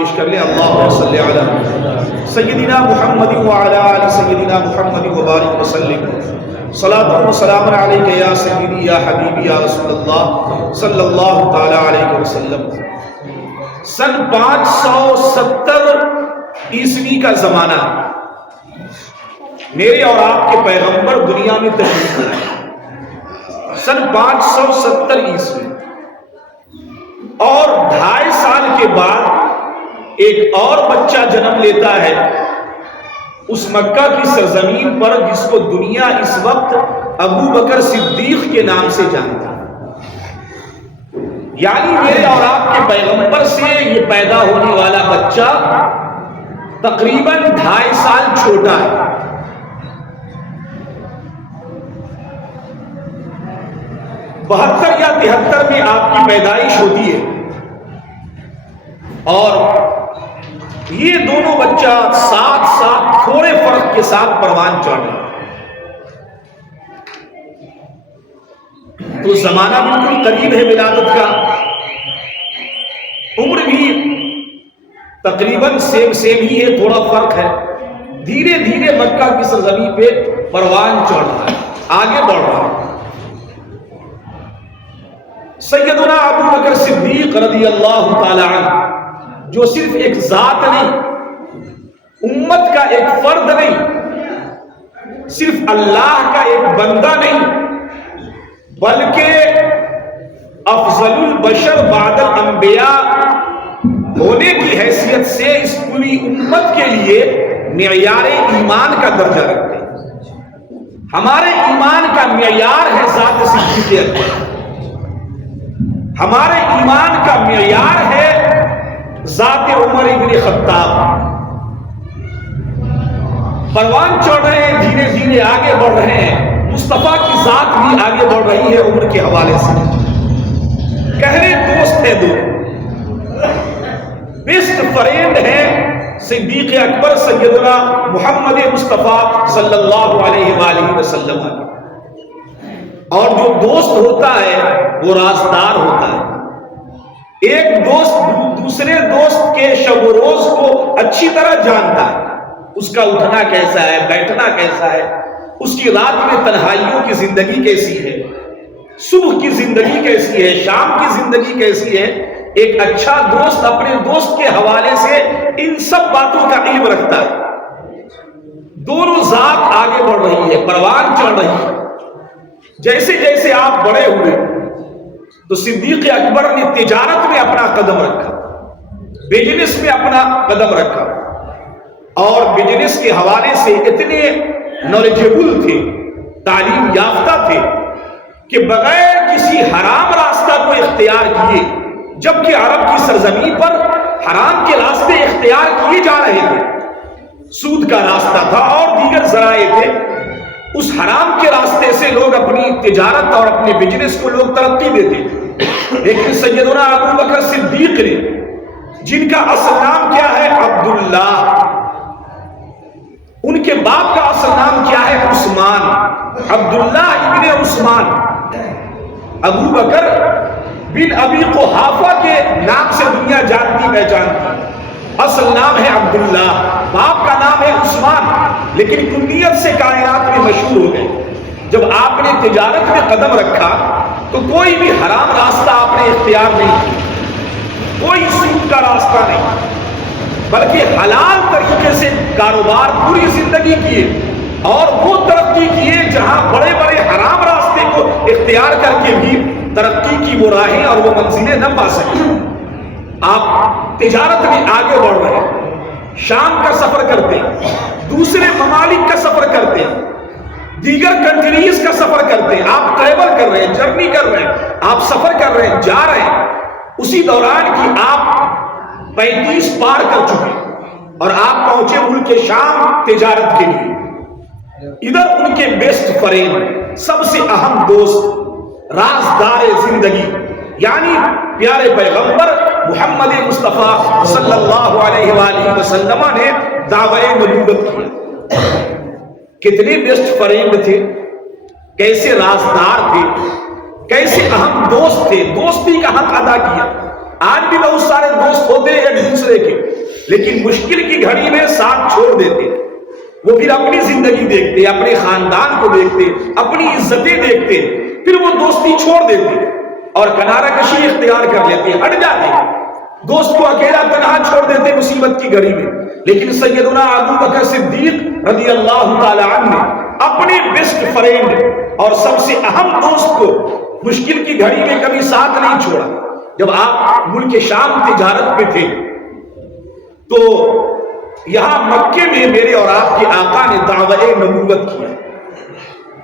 پیش کر لیں. اللہم صلی علی سیدنا محمد وعلی آل سیدنا محمد وبارک وسلم. صلاۃ و سلام علیک یا سیدی یا حبیبی یا رسول اللہ صلی اللہ تعالی علیہ وسلم. سن 570 عیسوی کا زمانہ. میرے اور آپ کے پیغمبر دنیا میں تشریف لائے سن 570 عیسوی، اور 2.5 سال کے بعد ایک اور بچہ جنم لیتا ہے اس مکہ کی سرزمین پر جس کو دنیا اس وقت ابو بکر صدیق کے نام سے جانتا ہے. یعنی میرے اور آپ کے پیغمبر سے یہ پیدا ہونے والا بچہ تقریباً 2.5 سال چھوٹا ہے. بہتر یا 73 میں آپ کی پیدائش ہوتی ہے، اور یہ دونوں بچہ ساتھ ساتھ تھوڑے فرق کے ساتھ پروان چڑھ رہے. تو زمانہ بالکل قریب ہے ولادت کا، عمر بھی تقریباً سیم ہی ہے، تھوڑا فرق ہے. دھیرے دھیرے مکہ کی سرزمین پہ پروان چڑھ رہا ہے، آگے بڑھ رہا ہے. سیدنا ابو بکر صدیق رضی اللہ تعالی عنہ، جو صرف ایک ذات نہیں، امت کا ایک فرد نہیں، صرف اللہ کا ایک بندہ نہیں، بلکہ افضل البشر بعد الانبیاء ہونے کی حیثیت سے اس پوری امت کے لیے معیار ایمان کا درجہ رکھتے ہیں. ہمارے ایمان کا معیار ہے ذات صدیق اکبر، ہمارے ایمان کا معیار ہے ذات عمر ابن خطاب. پروان چڑھ رہے ہیں، دھیرے دھیرے آگے بڑھ رہے ہیں. مصطفیٰ کی ذات بھی آگے بڑھ رہی ہے عمر کے حوالے سے. گہرے دوست ہیں، دو بیسٹ فرینڈ ہیں صدیق اکبر سیدنا محمد مصطفیٰ صلی اللہ علیہ وآلہ وسلم. اور جو دوست ہوتا ہے وہ رازدار ہوتا ہے. ایک دوست دوسرے دوست کے شب و روز کو اچھی طرح جانتا ہے، اس کا اٹھنا کیسا ہے، بیٹھنا کیسا ہے، اس کی رات میں تنہائیوں کی زندگی کیسی ہے، صبح کی زندگی کیسی ہے، شام کی زندگی کیسی ہے. ایک اچھا دوست اپنے دوست کے حوالے سے ان سب باتوں کا علم رکھتا ہے. دونوں ذات آگے بڑھ رہی ہے، پروان چڑھ رہی ہے. جیسے جیسے آپ بڑے ہوئے تو صدیق اکبر نے تجارت میں اپنا قدم رکھا، بزنس میں اپنا قدم رکھا، اور بزنس کے حوالے سے اتنے نالجبل تھے، تعلیم یافتہ تھے کہ بغیر کسی حرام راستہ کو اختیار کیے، جبکہ عرب کی سرزمین پر حرام کے راستے اختیار کیے جا رہے تھے، سود کا راستہ تھا اور دیگر ذرائع تھے، اس حرام کے راستے سے لوگ اپنی تجارت اور اپنے بزنس کو لوگ ترقی دیتے. لیکن سیدنا ابو بکر صدیق نے، جن کا اصل نام کیا ہے عبداللہ، ان کے باپ کا اصل نام کیا ہے عثمان، عبداللہ ابن عثمان. ابو بکر بن ابی قحافہ کے نام سے دنیا جانتی پہچانتی، اصل نام ہے عبداللہ، باپ کا نام ہے عثمان، لیکن کنیت سے کائنات میں مشہور ہو گئے. جب آپ نے تجارت میں قدم رکھا تو کوئی بھی حرام راستہ آپ نے اختیار نہیں کیا، کوئی سود کا راستہ نہیں، بلکہ حلال طریقے سے کاروبار پوری زندگی کیے، اور وہ ترقی کیے جہاں بڑے بڑے حرام راستے کو اختیار کر کے بھی ترقی کی وہ راہیں اور وہ منزلیں نہ پا سکے. آپ تجارت میں آگے بڑھ رہے ہیں، شام کا سفر کرتے ہیں، دوسرے ممالک کا سفر کرتے ہیں، دیگر کنٹریز کا سفر کرتے ہیں. آپ ٹریول کر رہے ہیں، جرنی کر رہے ہیں، آپ سفر کر رہے ہیں، جا رہے ہیں. اسی دوران کی آپ 35 پار کر چکے اور آپ پہنچے ملک شام تجارت کے لیے. ادھر ان کے بیسٹ فرینڈ، سب سے اہم دوست، رازدار زندگی، یعنی پیارے پیغمبر محمد مصطفیٰ صلی اللہ علیہ وآلہ وسلم نے دعوی نبوت کیا. کتنے بیسٹ فرینڈ تھے، کیسے رازدار تھے، کیسے اہم دوست تھے، دوستی کا حق ادا کیا. آج بھی بہت سارے دوست ہوتے ہیں ایک دوسرے کے، لیکن مشکل کی گھڑی میں ساتھ چھوڑ دیتے، وہ پھر اپنی زندگی دیکھتے، اپنے خاندان کو دیکھتے، اپنی عزتیں دیکھتے، پھر وہ دوستی چھوڑ دیتے اور کنارہ کشی اختیار کر لیتے، ہٹ جاتے، دوست کو اکیلا تنہا چھوڑ دیتے مصیبت کی گھڑی میں۔ لیکن سیدنا ابو بکر صدیق رضی اللہ تعالی عنہ نے اپنے بیسٹ فرینڈ اور سب سے اہم دوست کو مشکل کی گھڑی میں کبھی ساتھ نہیں چھوڑا۔ جب آپ ملک شام تجارت پہ تھے تو یہاں مکے میں میرے اور آپ کے آقا نے دعوت نبوت کیا،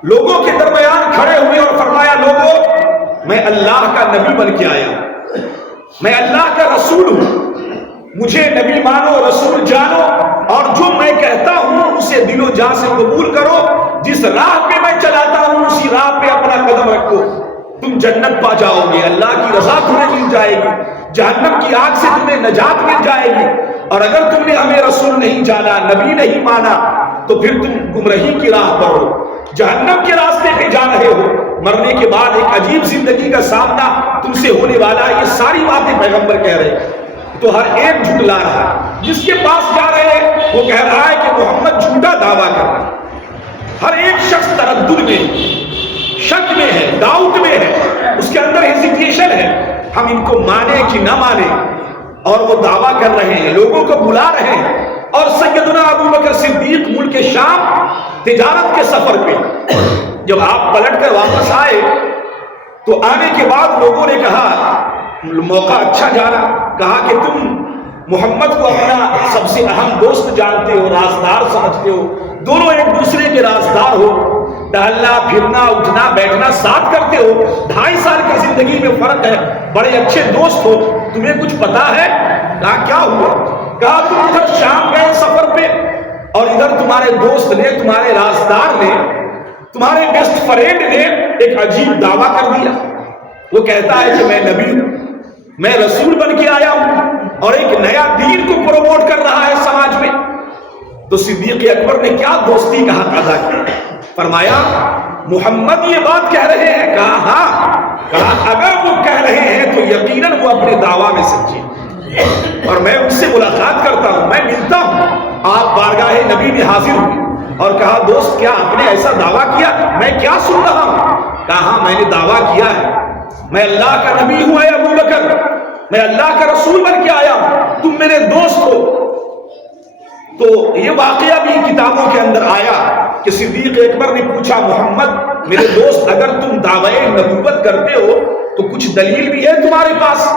لوگوں کے درمیان کھڑے ہوئے اور فرمایا، لوگوں میں اللہ کا نبی بن کے آیا، میں اللہ کا رسول ہوں، مجھے نبی مانو، رسول جانو، اور جو میں کہتا ہوں اسے دل و جان سے قبول کرو، جس راہ پہ میں چلاتا ہوں اسی راہ پہ اپنا قدم رکھو، تم جنت پا جاؤ گے، اللہ کی رضا تمہیں مل جائے گی، جہنم کی آگ سے تمہیں نجات مل جائے گی، اور اگر تم نے ہمیں رسول نہیں جانا، نبی نہیں مانا، تو پھر تم گمراہی کی راہ پر ہو، جہنم کے راستے پہ جا رہے ہو، مرنے کے بعد ایک عجیب زندگی کا سامنا تم سے ہونے والا ہے۔ یہ ساری باتیں پیغمبر کہہ رہے ہیں تو ہر ایک جھٹلا رہا ہے، جس کے پاس جا رہے ہیں وہ کہہ رہا ہے کہ محمد جھوٹا دعویٰ کر رہا ہے، ہر ایک شخص تردد میں، شک میں ہے، ڈاؤٹ میں ہے، اس کے اندر ہیزیٹیشن ہے، ہم ان کو مانیں کہ نہ مانیں، اور وہ دعویٰ کر رہے ہیں، لوگوں کو بلا رہے ہیں۔ اور سیدنا ابو بکر صدیق ملک شام تجارت کے سفر پہ جب آپ پلٹ کر واپس آئے تو آنے کے بعد لوگوں نے کہا، موقع اچھا جانا، کہا کہ تم محمد کو اپنا سب سے اہم دوست جانتے ہو، رازدار سمجھتے ہو، دونوں ایک دوسرے کے رازدار ہو، ٹہلنا پھرنا اٹھنا بیٹھنا ساتھ کرتے ہو، 2.5 سال کی زندگی میں فرق ہے، بڑے اچھے دوست ہو، تمہیں کچھ پتا ہے؟ کہا کیا ہوا؟ کہا تم ادھر شام گئے سفر پہ اور ادھر تمہارے دوست نے، تمہارے رازدار نے، تمہارے بیسٹ فرینڈ نے ایک عجیب دعویٰ کر دیا، وہ کہتا ہے کہ میں نبی ہوں، میں رسول بن کے آیا ہوں اور ایک نیا دین کو پروموٹ کر رہا ہے سماج میں۔ تو صدیق اکبر نے کیا دوستی کا حق ادا کیا؟ فرمایا محمد یہ بات کہہ رہے ہیں؟ کہا ہاں۔ کہا اگر وہ کہہ رہے ہیں تو یقیناً وہ اپنے دعویٰ میں سچے، اور میں ان سے ملاقات کرتا ہوں، میں ملتا ہوں۔ آپ بارگاہ نبی میں حاضر ہوئے اور کہا دوست کیا آپ نے ایسا دعویٰ کیا؟ میں کیا سن رہا ہوں؟ کہا ہاں میں نے دعویٰ کیا ہے، میں اللہ کا نبی ہوں اے ابو بکر، میں اللہ کا رسول بن کے آیا ہوں، تم میرے دوست ہو۔ تو یہ واقعہ بھی کتابوں کے اندر آیا کہ صدیق اکبر نے پوچھا محمد میرے دوست اگر تم دعوی نبوت کرتے ہو تو کچھ دلیل بھی ہے تمہارے پاس؟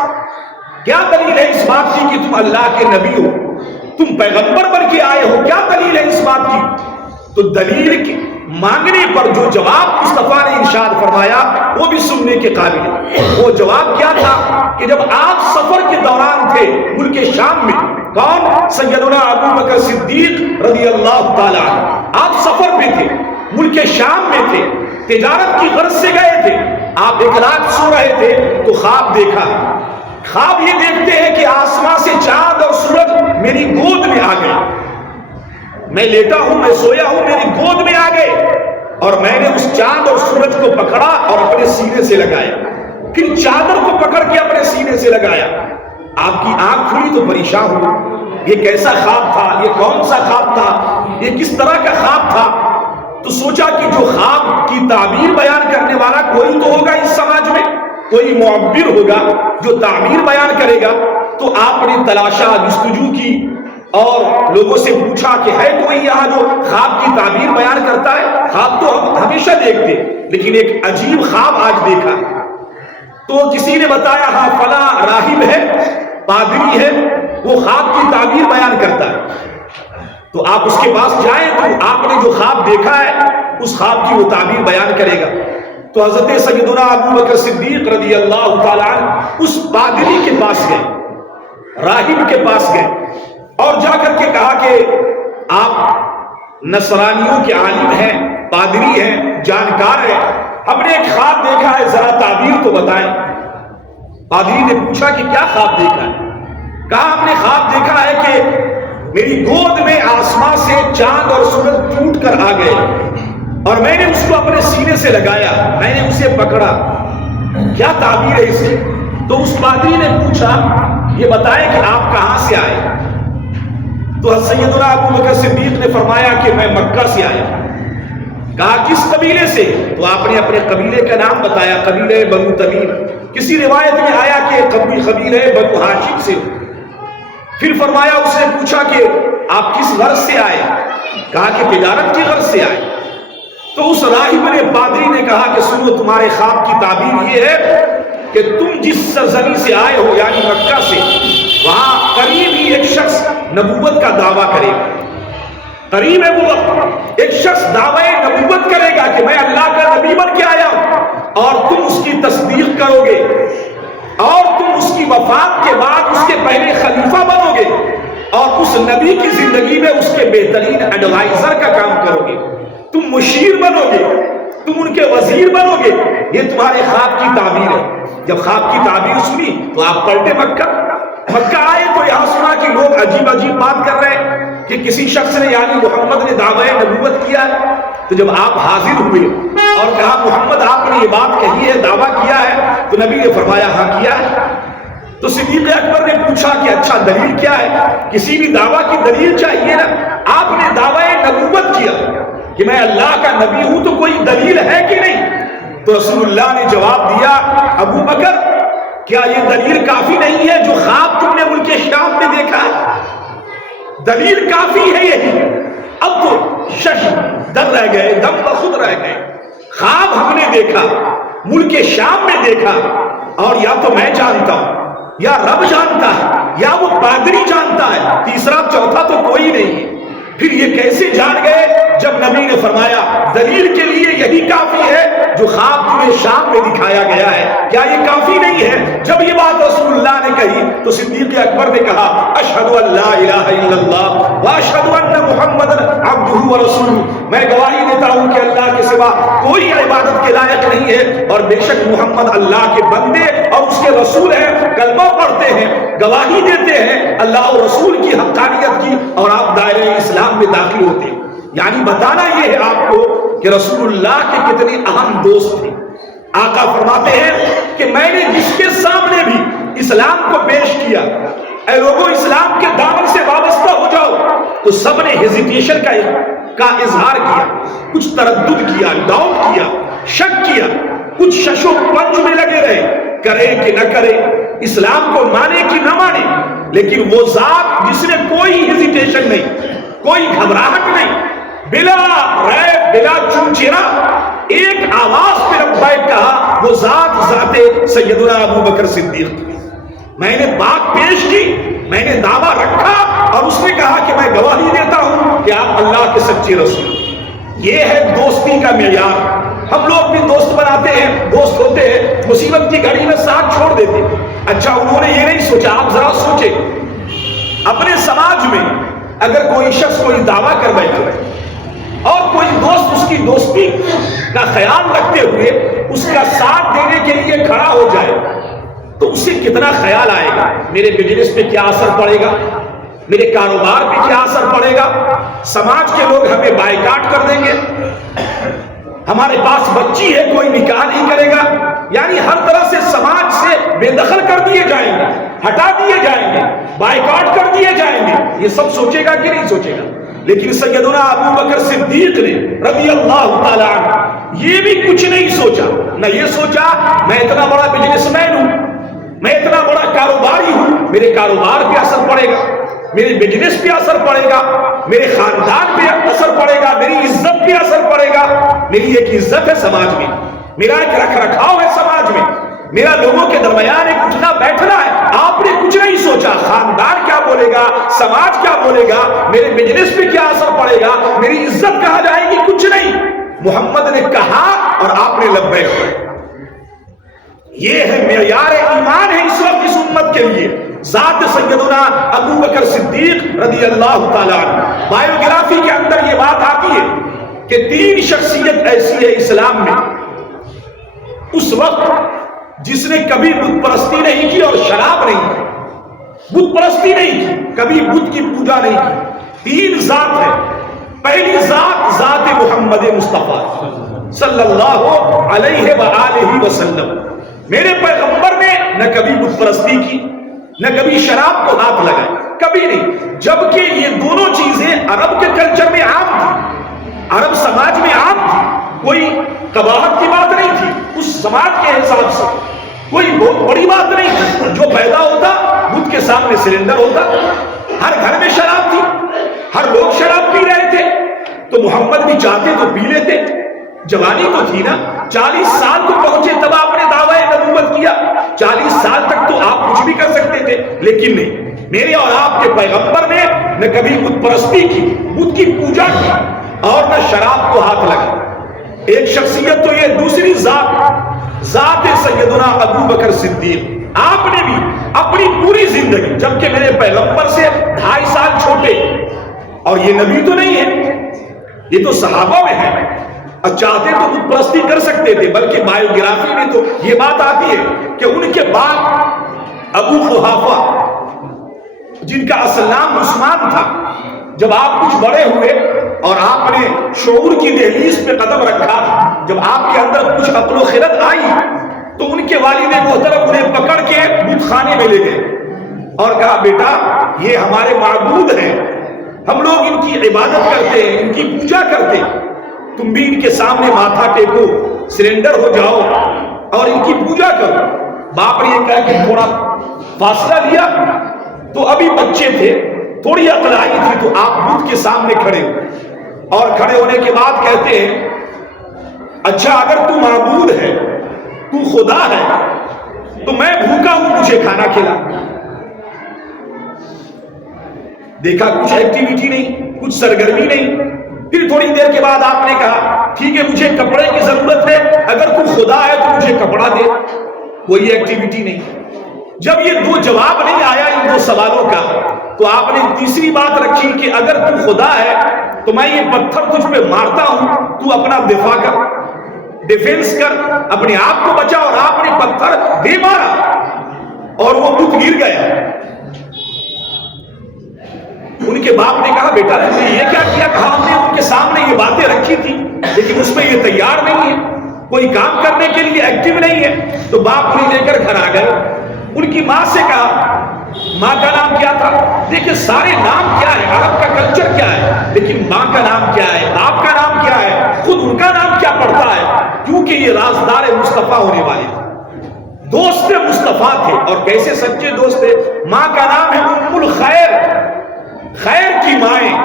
کیا دلیل ہے اس بات کی کہ تم اللہ کے نبی ہو، تم پیغمبر بن کے آئے ہو، کیا دلیل ہے اس بات کی؟ تو دلیل کی مانگنے پر جو جواب مصطفیٰ نے ارشاد فرمایا وہ بھی سننے کے قابل ہے۔ وہ جواب کیا تھا کہ جب آپ سفر کے دوران تھے ملک شام میں، کون؟ سیدنا ابو بکر صدیق رضی اللہ تعالیٰ عنہ، آپ سفر پہ تھے، ملک شام میں تھے، تجارت کی غرض سے گئے تھے، آپ ایک رات سو رہے تھے تو خواب دیکھا۔ خواب یہ دیکھتے ہیں کہ آسمان سے چاند اور سورج میری گود میں آ گئے، میں لیٹا ہوں، میں سویا ہوں، میری گود میں آ گئے، اور میں نے اس چاند اور سورج کو پکڑا اور اپنے سینے سے لگایا، پھر چادر کو پکڑ کے اپنے سینے سے لگایا۔ آپ کی آنکھ کھلی تو پریشان ہوئی، یہ کیسا خواب تھا، یہ کون سا خواب تھا، یہ کس طرح کا خواب تھا؟ تو سوچا کہ جو خواب کی تعبیر بیان کرنے والا کوئی تو ہوگا اس سماج میں، کوئی معبر ہوگا جو تعبیر بیان کرے گا۔ تو آپ نے تلاشا، جستجو کی اور لوگوں سے پوچھا کہ ہے کوئی یہاں جو خواب کی تعبیر بیان کرتا ہے؟ خواب تو ہم ہمیشہ دیکھتے، لیکن ایک عجیب خواب آج دیکھا۔ تو کسی نے بتایا ہاں فلاں راہب ہے، پادری ہے، وہ خواب کی تعبیر بیان کرتا ہے، تو آپ اس کے پاس جائیں تو آپ نے جو خواب دیکھا ہے اس خواب کی وہ تعبیر بیان کرے گا۔ تو حضرت سیدنا ابو بکر صدیق رضی اللہ تعالیٰ عنہ اس پادری کے پاس گئے، راہب کے پاس گئے اور جا کر کے کہا کہ آپ نصرانیوں کے عالم ہیں، پادری ہیں، جانکار ہیں، ہم نے ایک خواب دیکھا ہے، ذرا تعبیر تو بتائیں۔ پادری نے پوچھا کہ کیا خواب دیکھا ہے؟ کہا ہم نے خواب دیکھا ہے کہ میری گود میں آسمان سے چاند اور سورج ٹوٹ کر آ گئے اور میں نے اس کو اپنے سینے سے لگایا، میں نے اسے پکڑا، کیا تعبیر ہے اس کی؟ تو اس پادری نے پوچھا یہ بتائیں کہ آپ کہاں سے آئے؟ تو سیدنا ابو بکر صدیق نے فرمایا کہ میں مکہ سے آیا ہوں۔ کہا کس قبیلے سے؟ تو آپ نے اپنے قبیلے کا نام بتایا، قبیلہ بنو تمیم۔ کسی روایت میں آیا کہ قبیلہ بنو ہاشم سے۔ پھر فرمایا، اس نے پوچھا کہ آپ کس غرض سے آئے؟ کہا کہ تجارت کی غرض سے آئے۔ تو اس راہب نے، پادری نے کہا کہ سنو، تمہارے خواب کی تعبیر یہ ہے کہ تم جس سرزمین سے آئے ہو یعنی مکہ سے، وہاں قریب ہی ایک شخص نبوت کا دعویٰ کرے گا۔ قریب ہے وہ وقت ایک شخص دعوی نبوت کرے گا کہ میں اللہ کا نبی بن کے آیا ہوں، اور تم اس کی تصدیق کرو گے، اور تم اس کی وفات کے بعد اس کے پہلے خلیفہ بنو گے، اور اس نبی کی زندگی میں اس کے بہترین ایڈوائزر کا کام کرو گے، تم مشیر بنو گے، تم ان کے وزیر بنو گے۔ یہ تمہارے خواب کی تعبیر ہے۔ جب خواب کی تعبیر سنی تو آپ پلٹے مکہ آئے تو یہاں سنا کہ لوگ عجیب عجیب بات کر رہے ہیں کہ کسی شخص نے یعنی محمد نے دعوی نبوت کیا۔ تو جب آپ حاضر ہوئے اور کہا محمد آپ نے یہ بات کہی ہے، دعویٰ کیا ہے، تو نبی نے فرمایا ہاں کیا ہے۔ تو صدیق اکبر نے پوچھا کہ اچھا دلیل کیا ہے؟ کسی بھی دعویٰ کی دلیل چاہیے نا، آپ نے دعوی نبوت کیا کہ میں اللہ کا نبی ہوں، تو کوئی دلیل ہے کہ نہیں؟ تو رسول اللہ نے جواب دیا، ابو بکر کیا یہ دلیل کافی نہیں ہے جو خواب تم نے ملک شام میں دیکھا؟ دلیل کافی ہے یہی۔ اب تو شش در رہ گئے، دم بخود رہ گئے۔ خواب ہم نے دیکھا، ملک شام میں دیکھا، اور یا تو میں جانتا ہوں، یا رب جانتا ہے، یا وہ پادری جانتا ہے، تیسرا چوتھا تو کوئی نہیں ہے۔ پھر یہ کیسے جان گئے؟ جب نبی نے فرمایا دلیل کے لیے یہی کافی ہے جو خواب تمہیں شام میں دکھایا گیا ہے، کیا یہ کافی نہیں ہے؟ جب یہ بات رسول اللہ نے کہی تو صدیق اکبر نے کہا، اشہد ان لا الہ الا اللہ واشہد ان محمد عبدہ ورسولہ، میں گواہی دیتا ہوں کہ اللہ کے سوا کوئی عبادت کے لائق نہیں ہے، اور بے شک محمد اللہ کے بندے اور اس کے رسول ہیں۔ کلمہ پڑھتے ہیں، گواہی دیتے ہیں اللہ اور رسول کی حقانیت کی، اور آپ دائرہ اسلام میں داخل ہوتے ہیں۔ یعنی بتانا یہ ہے آپ کو کہ رسول اللہ کے کتنے اہم دوست تھے۔ آقا فرماتے ہیں کہ میں نے جس کے سامنے بھی اسلام کو پیش کیا، اے لوگوں اسلام کے دامن سے وابستہ ہو جاؤ، تو سب نے ہیزیٹیشن کا اظہار کیا، کچھ تردد کیا، ڈاؤٹ کیا، شک کیا، کچھ شش و پنج میں لگے رہے، کرے کہ نہ کرے، اسلام کو مانے کہ نہ مانے۔ لیکن وہ ذات جس نے کوئی ہیزیٹیشن نہیں، کوئی گھبراہٹ نہیں، بلا ریب، بلا چونچیرا، ایک آواز پہ لبیک کہا، وہ ذات سیدنا ابو بکر صدیق۔ میں نے بات پیش کی، میں نے دعویٰ رکھا، اور اس نے کہا کہ میں گواہی دیتا ہوں کہ آپ اللہ کے سچے رسول۔ یہ ہے دوستی کا معیار۔ ہم لوگ بھی دوست بناتے ہیں، دوست ہوتے ہیں، مصیبت کی گھڑی میں ساتھ چھوڑ دیتے ہیں۔ اچھا انہوں نے یہ نہیں سوچا، آپ ذرا سوچیں اپنے سماج میں اگر کوئی شخص کوئی دعویٰ کر بیٹھے اور کوئی دوست اس کی دوستی کا خیال رکھتے ہوئے اس کا ساتھ دینے کے لیے کھڑا ہو جائے تو اس سے کتنا خیال آئے گا؟ میرے بزنس پہ کیا اثر پڑے گا؟ میرے کاروبار پہ کیا اثر پڑے گا؟ سماج کے لوگ ہمیں بائیکاٹ کر دیں گے، ہمارے پاس بچی ہے کوئی نکاح نہیں کرے گا، یعنی ہر طرح سے سماج سے بے دخل کر دیے جائیں گے، ہٹا دیے جائیں گے، بائیکاٹ کر دیے جائیں گے۔ یہ سب سوچے گا کہ نہیں سوچے گا؟ لیکن سیدنا ابو بکر صدیق نے رضی اللہ تعالی عنہ یہ بھی کچھ نہیں سوچا، نہ یہ سوچا میں اتنا بڑا بزنس مین ہوں، میں اتنا بڑا کاروباری ہوں، میرے کاروبار پہ اثر پڑے گا، میرے بزنس پہ اثر پڑے گا، میرے خاندان پہ اثر پڑے گا، میری عزت پہ اثر پڑے گا۔ میری ایک عزت ہے سماج میں، میرا ایک رکھ رکھاؤ ہے سماج میں، میرا لوگوں کے درمیان ایک اٹھنا بیٹھنا ہے۔ آپ نے کچھ نہیں سوچا، خاندان کیا بولے گا، سماج کیا بولے گا، میرے بزنس پہ کیا اثر پڑے گا، میری عزت کہاں جائے گی، کچھ نہیں۔ محمد نے کہا اور آپ نے لبیک کہا۔ یہ ہے معیار ایمان ہے اس وقت اس امت کے لیے۔ ذات سیدنا ابو بکر صدیق رضی اللہ تعالیٰ عنہ، بائیوگرافی کے اندر یہ بات آتی ہے کہ 3 شخصیت ایسی ہے اسلام میں اس وقت جس نے کبھی بت پرستی نہیں کی اور شراب نہیں کی، بت پرستی نہیں کی، کبھی بت کی پوجا نہیں کی۔ 3 ذات ہے۔ پہلی ذات ذات محمد مصطفیٰ صلی اللہ علیہ وآلہ وسلم۔ میرے پیغمبر نے نہ کبھی بت پرستی کی، نہ کبھی شراب کو ہاتھ لگائی، کبھی نہیں، جبکہ یہ دونوں چیزیں عرب کے کلچر میں عام تھی، عرب سماج میں عام تھی، کوئی قباحت کی بات نہیں تھی اس سماج کے حساب سے، کوئی بہت بڑی بات نہیں تھی۔ جو پیدا ہوتا بدھ کے سامنے سلنڈر ہوتا، ہر گھر میں شراب تھی، ہر لوگ شراب پی رہے تھے، تو محمد بھی چاہتے تو پی لیتے، جوانی تو تھی نا، 40 سال کو پہنچے تب آپ نے دعویٰ نبوت کیا، 40 سال تک تو آپ کچھ بھی کر سکتے تھے، لیکن نہیں، میرے اور آپ کے پیغمبر نے نہ کبھی بت پرستی کی، بت کی پوجا کی، اور نہ شراب کو ہاتھ لگا۔ ایک شخصیت تو یہ، دوسری ذات سیدنا ابو بکر صدیق، آپ نے بھی اپنی پوری زندگی، جبکہ میرے پیغمبر سے 2.5 سال چھوٹے، اور یہ نبی تو نہیں ہے، یہ تو صحابہ میں ہے، اور چاہتے تو بت پرستی کر سکتے تھے، بلکہ بایوگرافی میں تو یہ بات آتی ہے کہ ان کے بعد ابو قحافہ، جن کا اصل نام عثمان تھا، جب آپ کچھ بڑے ہوئے اور آپ نے شعور کی دہلیز پہ قدم رکھا، جب آپ کے اندر کچھ عقل و خرد آئی، تو ان کے والد محترم انہیں پکڑ کے بت خانے میں لے گئے اور کہا بیٹا یہ ہمارے معبود ہیں، ہم لوگ ان کی عبادت کرتے ہیں، ان کی پوجا کرتے ہیں، تم بھی ان کے سامنے ماتھا ٹیکو، سرنڈر ہو جاؤ اور ان کی پوجا کرو۔ باپ نے یہ کہا کہ تھوڑا فاصلہ لیا، تو ابھی بچے تھے، تھوڑی عقل آئی تھی، تو آپ بت کے سامنے کھڑے ہوئے، اور کھڑے ہونے کے بعد کہتے ہیں اچھا اگر تو معبود ہے، تو خدا ہے، تو میں بھوکا ہوں، مجھے کھانا کھلا۔ دیکھا کچھ ایکٹیویٹی نہیں، کچھ سرگرمی نہیں، پھر تھوڑی دیر کے بعد آپ نے کہا ٹھیک ہے مجھے کپڑے کی ضرورت ہے، اگر تو خدا ہے تو مجھے کپڑا دے، کوئی ایکٹیویٹی نہیں۔ جب یہ دو جواب نہیں آیا ان دو سوالوں کا، تو آپ نے تیسری بات رکھی کہ اگر تو خدا ہے تو میں یہ پتھر تجھ پہ مارتا ہوں، تو اپنا دفاع کر، ڈیفنس کر، اپنے آپ کو بچا، اور آپ نے پتھر دے مارا اور وہ بت گر گیا۔ ان کے باپ نے کہا بیٹا تم نے یہ کیا کیا؟ کہا ہم نے ان کے سامنے یہ باتیں رکھی تھی، لیکن اس میں یہ تیار نہیں ہے، کوئی کام کرنے کے لیے ایکٹیو نہیں ہے۔ تو باپ انہیں لے کر گھر آ گئے، ان کی ماں سے کہا، ماں کا نام کیا تھا؟ دیکھیں سارے نام کیا ہے، عرب کا کلچر کیا ہے، لیکن ماں کا نام کیا ہے، باپ کا نام کیا ہے، خود ان کا نام کیا پڑتا ہے، کیونکہ یہ رازدار مصطفیٰ ہونے والے تھے، دوست مصطفیٰ تھے، اور کیسے سچے دوست تھے۔ ماں کا نام ہے ام الخیر، خیر کی مائیں۔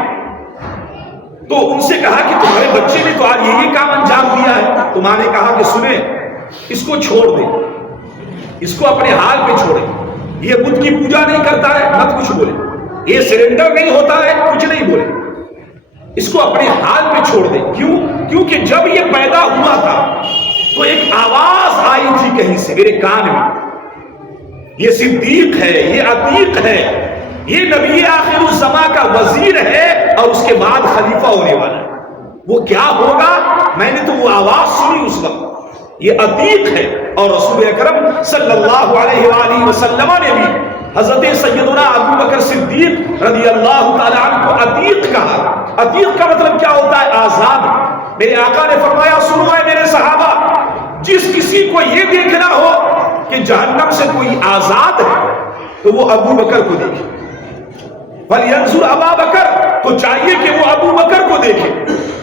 تو ان سے کہا کہ تمہارے بچے نے تو آج یہی کام انجام دیا ہے۔ تو ماں نے کہا کہ سنیں اس کو چھوڑ دیں، اس کو اپنے حال پہ چھوڑیں، یہ بت کی پوجا نہیں کرتا ہے، مت کچھ بولے، یہ سرنڈر نہیں ہوتا ہے، کچھ نہیں بولے، اس کو اپنے حال پہ چھوڑ دیں۔ کیوں؟ کیونکہ جب یہ پیدا ہوا تھا تو ایک آواز آئی تھی کہیں سے میرے کان میں، یہ صدیق ہے، یہ عتیق ہے، یہ نبی آخر الزماں کا وزیر ہے، اور اس کے بعد خلیفہ ہونے والا ہے۔ وہ کیا ہوگا؟ میں نے تو وہ آواز سنی اس وقت، یہ عتیق ہے۔ اور رسول اکرم صلی اللہ علیہ وآلہ وسلم نے بھی حضرت سیدنا ابو بکر صدیق رضی اللہ تعالیٰ عنہ کو عتیق کہا۔ عتیق کا مطلب کیا ہوتا ہے؟ آزاد۔ میرے آقا نے فرمایا سنو اے میرے صحابہ، جس کسی کو یہ دیکھنا ہو کہ جہنم سے کوئی آزاد ہے تو وہ ابو بکر کو دیکھے، فَلْيَنْظُرْ أَبَا بَكْرَ، تو چاہیے کہ وہ ابو بکر کو دیکھے،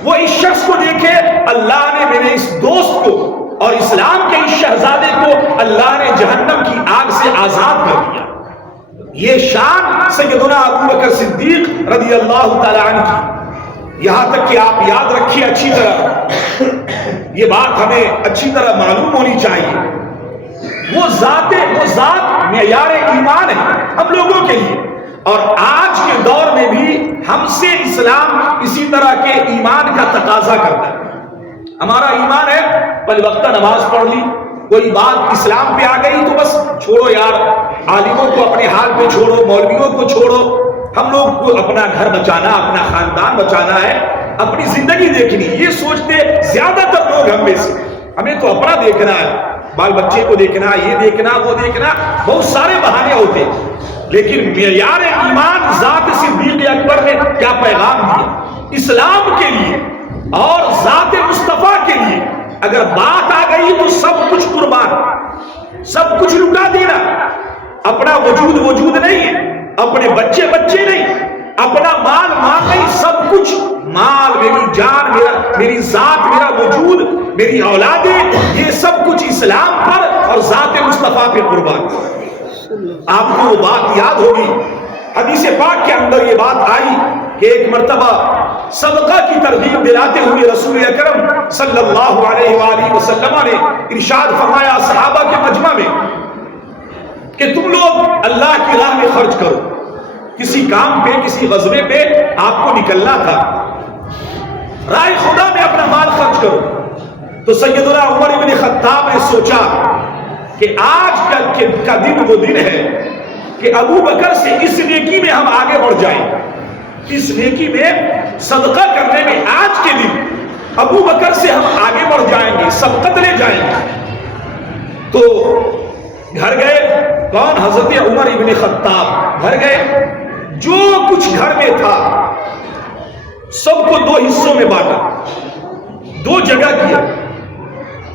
وہ اس شخص کو دیکھے۔ اللہ نے میرے اس دوست کو اور اسلام کے اس شہزادے کو اللہ نے جہنم کی آگ سے آزاد کر دیا۔ یہ شان سیدنا ابو بکر صدیق رضی اللہ تعالیٰ عنہ کی، یہاں تک کہ آپ یاد رکھیے اچھی طرح، یہ بات ہمیں اچھی طرح معلوم ہونی چاہیے، وہ ذات معیار ایمان ہے ہم لوگوں کے لیے، اور آج کے دور میں بھی ہم سے اسلام اسی طرح کے ایمان کا تقاضا کرتا ہے۔ ہمارا ایمان ہے پل وقتہ نماز پڑھ لی، کوئی بات اسلام پہ آ گئی تو بس چھوڑو یار، عالموں کو اپنے حال پہ چھوڑو، مولویوں کو چھوڑو، ہم لوگ کو اپنا گھر بچانا، اپنا خاندان بچانا ہے، اپنی زندگی دیکھنی، یہ سوچتے زیادہ تر لوگ ہم میں سے، ہمیں تو اپنا دیکھنا ہے، بال بچے کو دیکھنا، یہ دیکھنا، وہ دیکھنا، بہت سارے بہانے ہوتے ہیں۔ لیکن معیار ایمان ذات صدیق اکبر نے کیا پیغام دیا اسلام کے لیے اور ذات مصطفیٰ کے لیے؟ اگر بات آ گئی تو سب کچھ قربان، سب کچھ لٹا دینا، اپنا وجود نہیں ہے، اپنے بچے نہیں، اپنا مال نہیں، سب کچھ مال، میری جان، میری ذات، میرا وجود، میری اولادیں، یہ سب کچھ اسلام پر اور ذات مصطفیٰ پہ قربان۔ آپ کو وہ بات یاد ہوگی، حدیث پاک کے اندر یہ بات آئی کہ ایک مرتبہ صدقہ کی ترغیب دلاتے ہوئے رسول اکرم صلی اللہ علیہ وآلہ وسلم نے ارشاد فرمایا صحابہ کے مجمع میں کہ تم لوگ اللہ کی راہ میں خرچ کرو، کسی کام پہ، کسی غزوے پہ آپ کو نکلنا تھا، راہ خدا میں اپنا مال خرچ کرو۔ تو سیدنا عمر بن خطاب نے سوچا کہ آج کا دن وہ دن ہے کہ ابو بکر سے اس نیکی میں ہم آگے بڑھ جائیں، اس نیکی میں صدقہ کرنے میں آج کے دن ابو بکر سے ہم آگے بڑھ جائیں گے، سبقت لے جائیں گے۔ تو گھر گئے، کون؟ حضرت عمر ابن خطاب گھر گئے، جو کچھ گھر میں تھا سب کو دو حصوں میں بانٹا، دو جگہ کیا،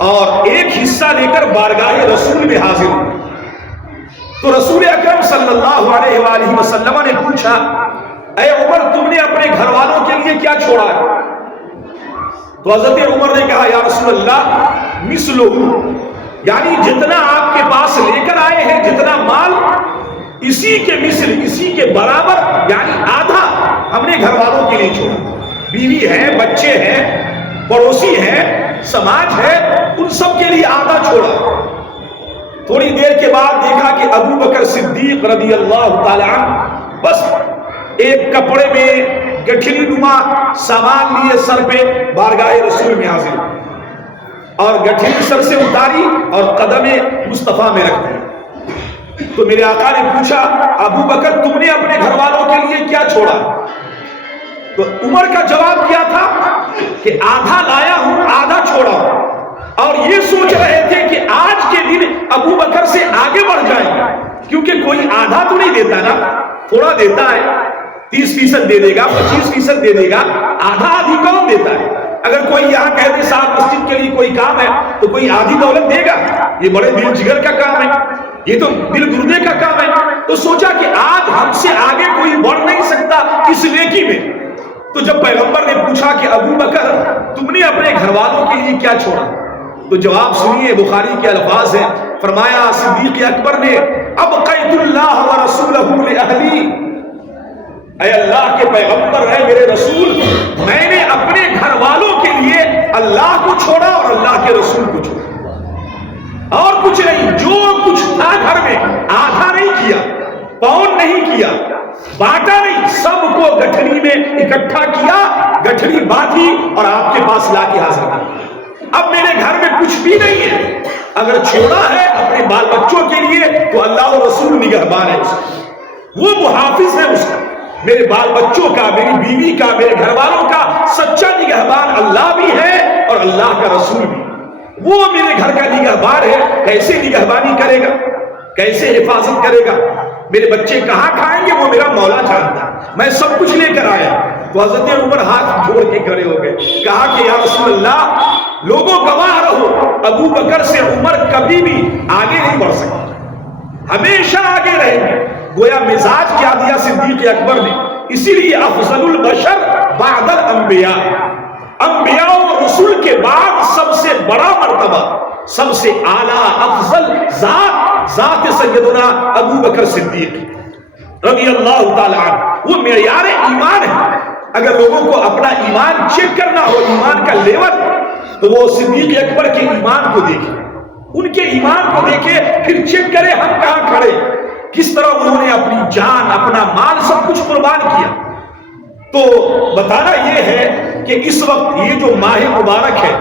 اور ایک حصہ لے کر بارگاہ رسول میں حاضر ہوئے۔ تو رسول اکرم صلی اللہ علیہ وآلہ وسلم نے پوچھا، اے عمر تم نے اپنے گھر والوں کے لیے کیا چھوڑا ہے؟ تو حضرت عمر نے کہا یا رسول اللہ مثلہ، یعنی جتنا آپ کے پاس لے کر آئے ہیں جتنا مال، اسی کے مثل، اسی کے برابر، یعنی آدھا ہم نے گھر والوں کے لیے چھوڑا، بیوی ہے، بچے ہیں، پڑوسی ہے، سماج ہے، ان سب کے لیے آدھا چھوڑا۔ تھوڑی دیر کے بعد دیکھا کہ ابو بکر صدیق رضی اللہ تعالی عنہ بس ایک کپڑے میں گٹھلی نما سامان لیے سر پہ بارگاہ رسول میں حاضر، اور گٹھلی سر سے اتاری اور قدم مصطفیٰ میں رکھ دی۔ تو میرے آقا نے پوچھا ابو بکر تم نے اپنے گھر والوں کے لیے کیا چھوڑا؟ تو عمر کا جواب کیا تھا کہ آدھا لایا ہوں، آدھا چھوڑا ہوں، اور یہ سوچ رہے تھے کہ آج کے دن ابو بکر سے آگے بڑھ جائیں گے، کیونکہ کوئی آدھا تو نہیں دیتا نا، تھوڑا دیتا ہے، 30% دے دے گا، 25% دے دے گا، آدھا آدھی کون دیتا ہے؟ اگر کوئی یہاں کہہ دے صاحب مسجد کے لیے کوئی کام ہے تو کوئی آدھی دولت دے گا؟ یہ بڑے دل جگر کا کام ہے، یہ تو دل گردے کا کام ہے۔ تو سوچا کہ آج ہم سے آگے کوئی بڑھ نہیں سکتا اس نیکی میں۔ تو جب پیغمبر نے پوچھا کہ ابو بکر تم نے اپنے گھر والوں کے لیے کیا چھوڑا، تو جواب سنیے، بخاری کے الفاظ ہیں، فرمایا صدیق اکبر نے ابقیت اللہ ورسولہ لأہلی، اے اللہ کے پیغمبر، اے میرے رسول، میں نے اپنے گھر والوں کے لیے اللہ کو چھوڑا اور اللہ کے رسول کو چھوڑا، اور کچھ نہیں۔ جو کچھ تھا گھر میں آدھا نہیں کیا، پاؤں نہیں کیا، بانٹا نہیں، سب کو گٹھڑی میں اکٹھا کیا، گٹھڑی باندھی اور آپ کے پاس لا کے حاضر کیا۔ اب میرے گھر میں کچھ بھی نہیں ہے، اگر چھوڑا ہے اپنے بال بچوں کے لیے تو اللہ و رسول نگہبان ہے اس کا، وہ محافظ ہے اس کا، میرے بال بچوں کا، میری بیوی کا، میرے گھر والوں کا سچا نگہبان اللہ بھی ہے اور اللہ کا رسول بھی، وہ میرے گھر کا نگہبان ہے۔ کیسے نگہبانی کرے گا، کیسے حفاظت کرے گا؟ میرے بچے کہاں کھائیں گے وہ میرا مولا جانتا ہے، میں سب کچھ لے کر آیا۔ تو حضرت عمر ہاتھ جوڑ کے کھڑے ہو گئے، کہا کہ یا رسول اللہ لوگوں گواہ رہو، ابو بکر سے عمر کبھی بھی آگے نہیں بڑھ سکتا، ہمیشہ آگے رہیں گے۔ گویا مزاج کیا دیا صدیق اکبر نے، اسی لیے افضل البشر بعد الانبیاء، انبیاء و رسول کے بعد سب سے بڑا مرتبہ، سب سے اعلیٰ افضل ذات سیدنا ابو بکر صدیق رضی اللہ تعالی عنہ، وہ معیار ایمان ہے۔ اگر لوگوں کو اپنا ایمان چیک کرنا ہو، ایمان کا لیول، تو وہ صدیق اکبر کے ایمان کو دیکھیں، ان کے ایمان کو دیکھیں، پھر چیک کریں ہم کہاں کھڑے، کس طرح انہوں نے اپنی جان، اپنا مال سب کچھ قربان کیا۔ تو بتانا یہ ہے کہ اس وقت یہ جو ماہ مبارک ہے،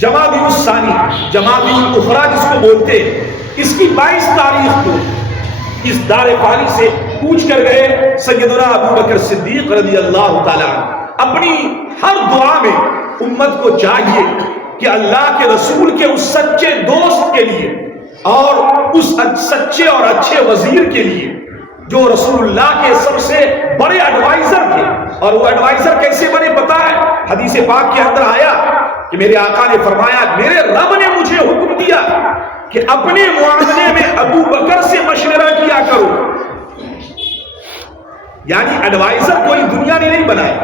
جمادی الثانی، جمادی الاخری جس کو بولتے ہیں، اس کی 22 تاریخ کو اس دار فانی سے پوچھ کر گئے سیدنا ابو بکر صدیق رضی اللہ تعالی عنہ۔ اپنی ہر دعا میں امت کو چاہیے کہ اللہ کے رسول کے اس سچے دوست کے لیے اور اس سچے اور اچھے وزیر کے لیے جو رسول اللہ کے سب سے بڑے ایڈوائزر تھے، اور وہ ایڈوائزر کیسے بنے پتا ہے؟ حدیث پاک کے اندر آیا کہ میرے آقا نے فرمایا میرے رب نے مجھے حکم دیا کہ اپنے معاملے میں ابو بکر سے مشورہ کیا کرو، یعنی ایڈوائزر کوئی دنیا نے نہیں بنایا،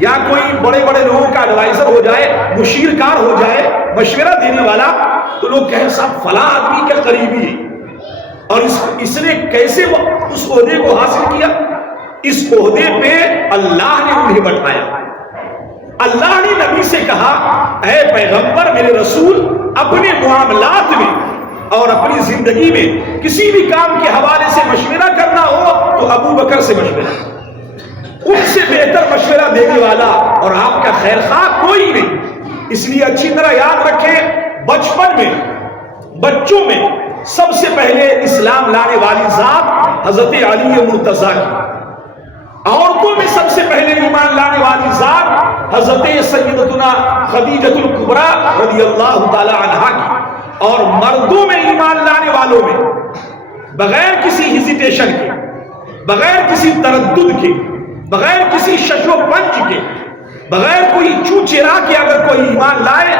یا کوئی بڑے بڑے لوگوں کا ایڈوائزر ہو جائے، مشیر کار ہو جائے، مشورہ دینے والا، تو لوگ کہیں صاحب فلاں آدمی کے قریبی ہے، اور اس نے کیسے اس عہدے کو حاصل کیا؟ اس عہدے پہ اللہ نے انہیں بٹھایا۔ اللہ نے نبی سے کہا اے پیغمبر میرے رسول، اپنے معاملات میں اور اپنی زندگی میں کسی بھی کام کے حوالے سے مشورہ کرنا ہو تو ابو بکر سے مشورہ، ان سے بہتر مشورہ دینے والا اور آپ کا خیر خواہ کوئی نہیں۔ اس لیے اچھی طرح یاد رکھیں، بچپن میں بچوں میں سب سے پہلے اسلام لانے والی ذات حضرت علی مرتضیٰ کی، عورتوں میں سب سے پہلے ایمان لانے والی ذات حضرت سیدتنا خدیجۃ الکبریٰ رضی اللہ تعالی عنہا کی، اور مردوں میں ایمان لانے والوں میں بغیر کسی ہیزیٹیشن کے، بغیر کسی تردد کے، بغیر کسی شش و پنج کے، بغیر کوئی چوچرا کے اگر کوئی ایمان لائے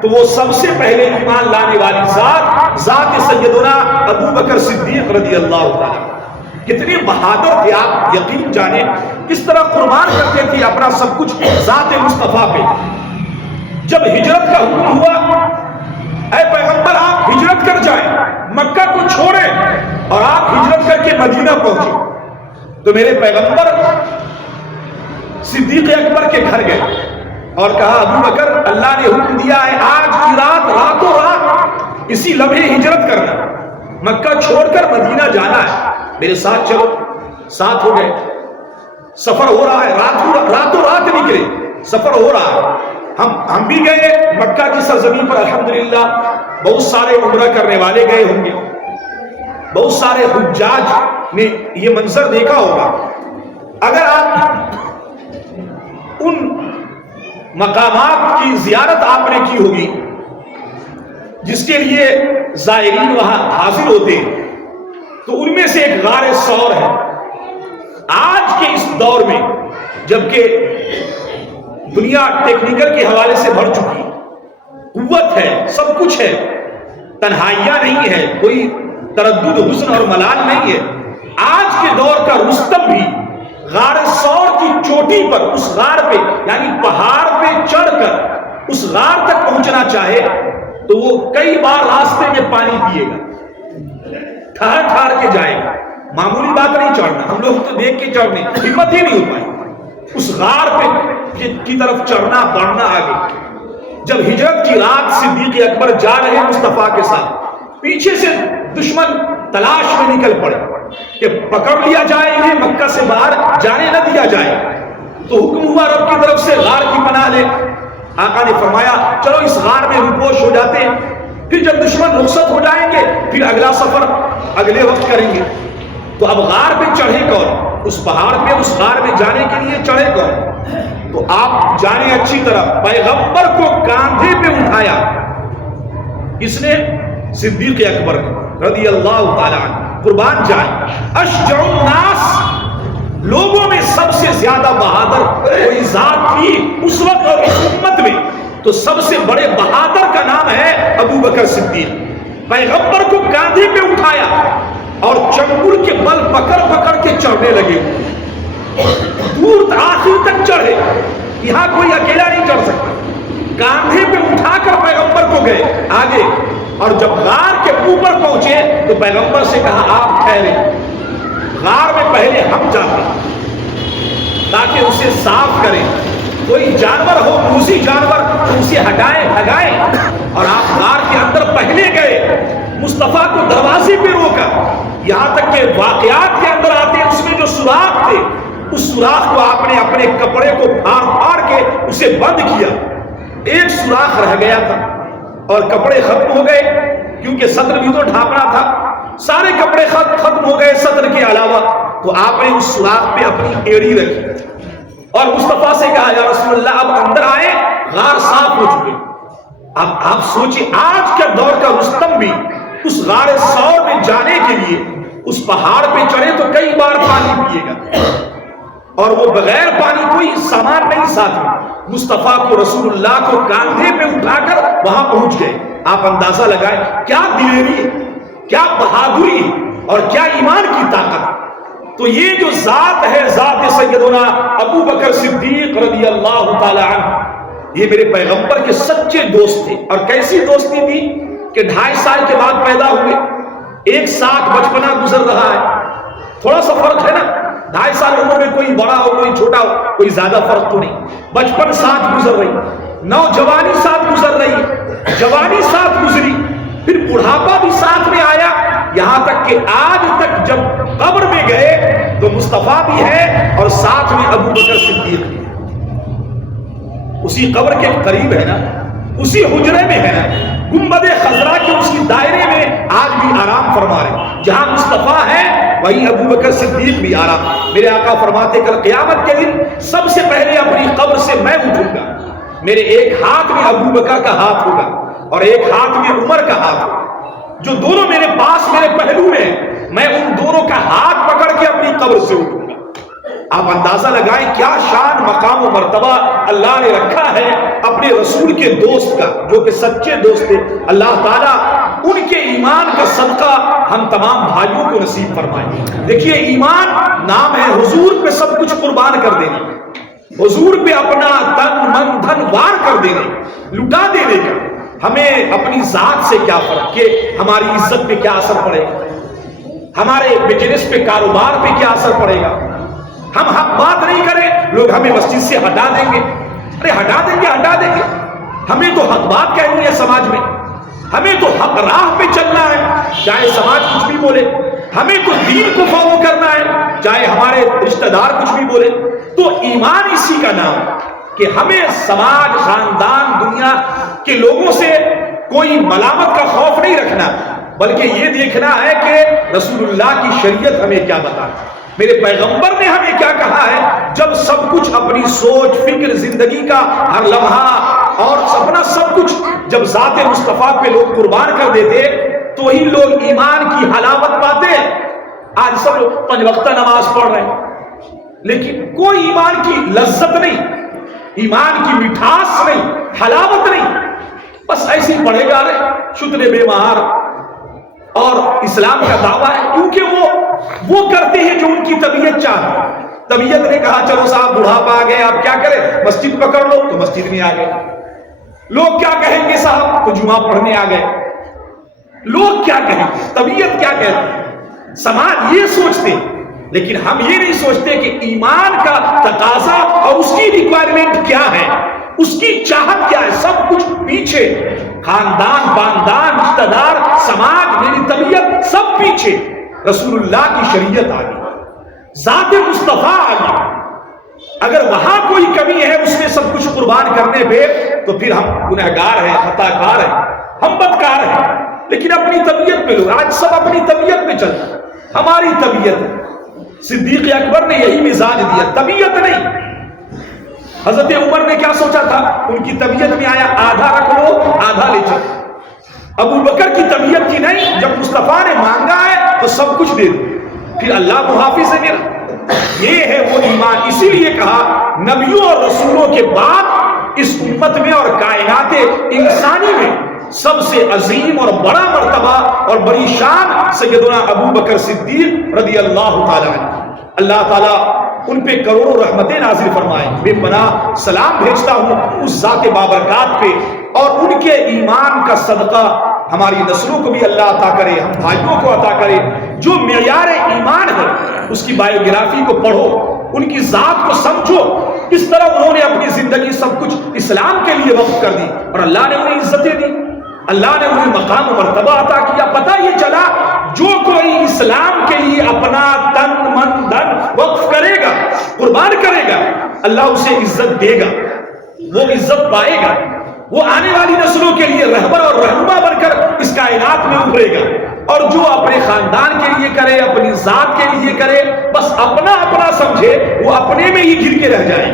تو وہ سب سے پہلے ایمان لانے والی ذات سیدنا ابو بکر صدیق رضی اللہ تعالی۔ کتنے بہادر تھے آپ یقین جانیں، کس طرح قربان کرتے تھے اپنا سب کچھ ذات مصطفیٰ پہ۔ جب ہجرت کا حکم ہوا، اے پیغمبر آپ ہجرت کر جائیں، مکہ کو چھوڑیں اور آپ ہجرت کر کے مدینہ پہنچے، تو میرے پیغمبر صدیق اکبر کے گھر گئے اور کہا ابو بکر اللہ نے حکم دیا ہے آج کی رات راتوں رات اسی لمحے ہجرت کرنا، مکہ چھوڑ کر مدینہ جانا ہے، میرے ساتھ چلو۔ ساتھ ہو گئے، سفر ہو رہا ہے، راتوں رات نکلے، سفر ہو رہا ہے۔ ہم بھی گئے مکہ کی سرزمین پر، الحمدللہ بہت سارے عمرہ کرنے والے گئے ہوں گے، بہت سارے حجاج نے یہ منظر دیکھا ہوگا۔ اگر آپ ان مقامات کی زیارت آپ نے کی ہوگی جس کے لیے زائرین وہاں حاضر ہوتے ہیں، تو ان میں سے ایک غار ثور ہے۔ آج کے اس دور میں جبکہ دنیا ٹیکنیکل کے حوالے سے بڑھ چکی، قوت ہے، سب کچھ ہے، تنہائیاں نہیں ہے، کوئی تردد حسن اور ملال نہیں ہے، آج کے دور کا رستم بھی غار ثور کی چوٹی پر، اس غار پہ یعنی پہاڑ پہ چڑھ کر اس غار تک پہنچنا چاہے تو وہ کئی بار راستے میں پانی پیے گا، ٹھہر ٹھہر کے جائے گا، معمولی بات نہیں چڑھنا، ہم لوگ تو دیکھ کے چڑھنے ہمت ہی نہیں ہو پائی، اس غار پہ کی طرف چڑھنا بڑھنا آگے۔ جب ہجرت کی رات صدیق اکبر جا رہے مصطفیٰ کے ساتھ، پیچھے سے دشمن تلاش میں نکل پڑے کہ پکڑ لیا جائے، انہیں مکہ سے باہر جانے نہ دیا جائے، تو حکم ہوا رب کی طرف سے غار کی پناہ لے۔ آقا نے فرمایا چلو اس غار میں روپوش ہو جاتے ہیں، پھر جب دشمن رخصت ہو جائیں گے پھر اگلا سفر اگلے وقت کریں گے۔ تو اب غار پہ چڑھے کون؟ اس پہاڑ پہ اس غار میں جانے کے لیے چڑھے کون؟ تو آپ جانے اچھی طرح، پیغمبر کو کاندھے پہ اٹھایا اس نے؟ صدیق اکبر رضی اللہ تعالی عنہ، قربان جائے۔ اشجع الناس، لوگوں میں سب سے زیادہ بہادر کوئی ذات تھی اس وقت اور اس امت میں تو سب سے بڑے بہادر کا نام ہے ابو بکر صدیق۔ پیغمبر کو کاندھے پہ اٹھایا اور چنگل کے بل پکڑ پکڑ کے چڑھنے لگے، دور آخر تک چڑھے، یہاں کوئی اکیلا نہیں چڑھ سکتا، کاندھے پہ اٹھا کر پیغمبر کو گئے آگے، اور جب غار کے اوپر پہنچے تو پیغمبر سے کہا آپ ٹھہرے، غار میں پہلے ہم جاتے تاکہ اسے صاف کریں، کوئی جانور ہو موذی جانور تو اسے ہٹائیں بھگائیں، اور آپ غار کے اندر پہلے گئے، مصطفیٰ کو دروازے پہ روکا، یہاں تک کہ واقعات کے اندر آتے اس میں جو سوراخ تھے اس سوراخ کو آپ نے اپنے کپڑے کو پھاڑ پھاڑ کے اسے بند کیا، ایک سوراخ رہ گیا تھا اور کپڑے ختم ہو گئے کیونکہ صدر بھی تو ڈھانپنا تھا، سارے کپڑے ختم ہو گئے صدر کے علاوہ، تو آپ نے اس سوراخ پہ اپنی ایڑی رکھی اور مصطفیٰ سے کہا یا رسول اللہ اب اندر آئے، غار صاف ہو چکے۔ اب آپ سوچیں آج کے دور کا رستم بھی اس غار ثور میں جانے کے لیے اس پہاڑ پہ چڑھے تو کئی بار پانی پیے گا، اور وہ بغیر پانی کوئی سامان نہیں ساتھ میں، مصطفیٰ کو رسول اللہ کو کاندھے پہ اٹھا کر وہاں پہنچ گئے۔ آپ اندازہ لگائیں کیا دلیری، کیا بہادری اور کیا ایمان کی طاقت۔ تو یہ جو ذات ہے ذات سیدنا ابو بکر صدیق رضی اللہ تعالی عنہ، یہ میرے پیغمبر کے سچے دوست تھے. اور کیسی دوستی تھی کہ 2.5 سال کے بعد پیدا ہوئے، ایک ساتھ بچپنا گزر رہا ہے. تھوڑا سا فرق ہے نا، 2.5 سال عمر میں کوئی بڑا ہو کوئی چھوٹا ہو، کوئی زیادہ فرق تو نہیں. بچپن ساتھ گزر رہی، نوجوانی ساتھ گزر رہی، جوانی ساتھ گزری، پھر بڑھاپا بھی ساتھ میں آیا، یہاں تک کہ آج تک جب قبر میں گئے تو مصطفیٰ بھی ہے اور ساتھ میں ابو بکر صدیق بھی. اسی قبر کے قریب ہے نا، اسی حجرے میں ہے نا، گنبد خضرا کے اسی دائرے میں آج بھی آرام فرما رہے. جہاں مصطفیٰ ہے وہیں ابو بکر صدیق بھی آرام. میرے آقا فرماتے کل قیامت کے دن سب سے پہلے اپنی قبر سے میں اٹھوں گا، میرے ایک ہاتھ میں ابو بکر کا ہاتھ ہوگا اور ایک ہاتھ میں عمر کا ہاتھ ہوگا، جو دونوں میرے پاس میرے پہلو میں، میں ان دونوں کا ہاتھ پکڑ کے اپنی قبر سے اٹھوں گا. آپ اندازہ لگائیں کیا شان مقام و مرتبہ اللہ نے رکھا ہے اپنے رسول کے دوست کا، جو کہ سچے دوست تھے. اللہ تعالیٰ ان کے ایمان کا صدقہ ہم تمام بھائیوں کو نصیب فرمائے. دیکھیے ایمان نام ہے حضور پہ سب کچھ قربان کر دینا، حضور پہ اپنا تن من دھن وار کر دینے، لٹا دینے کا. ہمیں اپنی ذات سے کیا فرق کہ ہماری عزت پہ کیا اثر پڑے گا، ہمارے بزنس پہ کاروبار پہ کیا اثر پڑے گا. ہم حق بات نہیں کریں لوگ ہمیں مسجد سے ہٹا دیں گے. ارے ہٹا دیں گے، ہمیں تو حق بات کہنی ہے سماج میں، ہمیں تو حق راہ پہ چلنا ہے چاہے سماج کچھ بھی بولے، ہمیں تو دین کو فالو کرنا ہے چاہے ہمارے رشتہ دار کچھ بھی بولے. تو ایمان اسی کا نام کہ ہمیں سماج خاندان دنیا کے لوگوں سے کوئی ملامت کا خوف نہیں رکھنا، بلکہ یہ دیکھنا ہے کہ رسول اللہ کی شریعت ہمیں کیا بتا، میرے پیغمبر نے ہمیں کیا کہا ہے. جب سب کچھ اپنی سوچ فکر زندگی کا ہر لمحہ اور اپنا سب کچھ جب ذات مصطفیٰ پہ لوگ قربان کر دیتے تو ہی لوگ ایمان کی حلاوت پاتے. آج سب لوگ 5 وقتہ نماز پڑھ رہے ہیں لیکن کوئی ایمان کی لذت نہیں، ایمان کی مٹھاس نہیں، حلاوت نہیں، بس ایسے ہی پڑھے جا رہے شتر بے مہار. اور اسلام کا دعویٰ ہے کیونکہ وہ کرتے ہیں جو ان کی طبیعت چاہے. طبیعت نے کہا چلو صاحب بڑھاپا آ گئے آپ کیا کریں، مسجد پکڑ لو، تو مسجد میں آ گئے. لوگ کیا کہیں گے صاحب، تو جمعہ پڑھنے آ گئے. لوگ کیا کہیں گے، طبیعت کیا کہتے ہیں، سماج یہ سوچتے. لیکن ہم یہ نہیں سوچتے کہ ایمان کا تقاضا اور اس کی ریکوائرمنٹ کیا ہے، اس کی چاہت کیا ہے. سب کچھ پیچھے، خاندان باندان رشتہ دار سماج میری طبیعت سب پیچھے. رسول اللہ کی شریعت آ گئی، ذات مصطفیٰ آ گئی. اگر وہاں کوئی کمی ہے اس میں سب کچھ قربان کرنے پہ تو پھر ہم گنہگار ہیں، خطا کار ہیں، ہم بدکار ہیں. لیکن اپنی طبیعت پہ لوگ آج سب اپنی طبیعت پہ چلتے ہیں. ہماری طبیعت، صدیق اکبر نے یہی مزاج دیا، طبیعت نہیں. حضرت عمر نے کیا سوچا تھا، ان کی طبیعت میں آیا آدھا رکھ لو آدھا لے چلو. ابو بکر کی طبیعت کی نہیں، جب مصطفیٰ نے مانگا ہے تو سب کچھ دے دو، پھر اللہ محافظ ہے میرا. یہ ہے وہ ایمان. اسی لیے کہا نبیوں اور رسولوں کے بعد اس امت میں اور کائنات انسانی میں سب سے عظیم اور بڑا مرتبہ اور بڑی شان سیدنا ابو بکر صدیق رضی اللہ تعالی عنہ. اللہ تعالیٰ ان پہ کروڑوں رحمتیں نازل فرمائیں. بے پناہ سلام بھیجتا ہوں اس ذات بابرکات پہ، اور ان کے ایمان کا صدقہ ہماری نسلوں کو بھی اللہ عطا کرے، ہم بھائیوں کو عطا کرے. جو معیار ایمان ہے اس کی بایوگرافی کو پڑھو، ان کی ذات کو سمجھو، کس طرح انہوں نے اپنی زندگی سب کچھ اسلام کے لیے وقف کر دی اور اللہ نے انہیں عزتیں دی، اللہ نے انہیں مقام و مرتبہ عطا کیا. پتہ یہ چلا جو کوئی اسلام کے لیے اپنا تن من دھن وقف کرے گا، قربان کرے گا، اللہ اسے عزت دے گا، وہ عزت پائے گا، وہ آنے والی نسلوں کے لیے رہبر اور رہنما بن کر اس کائنات میں ابھرے گا. اور جو اپنے خاندان کے لیے کرے، اپنی ذات کے لیے کرے، بس اپنا اپنا سمجھے، وہ اپنے میں ہی گر کے رہ جائے،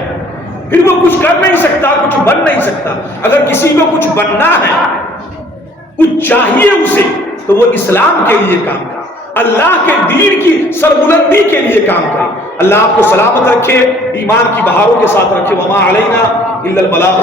پھر وہ کچھ کر نہیں سکتا، کچھ بن نہیں سکتا. اگر کسی کو کچھ بننا ہے، کچھ چاہیے اسے، تو وہ اسلام کے لیے کام کرے، اللہ کے دین کی سربلندی کے لیے کام کرے. اللہ آپ کو سلامت رکھے، ایمان کی بہاروں کے ساتھ رکھے. وما علینا الا البلاغ.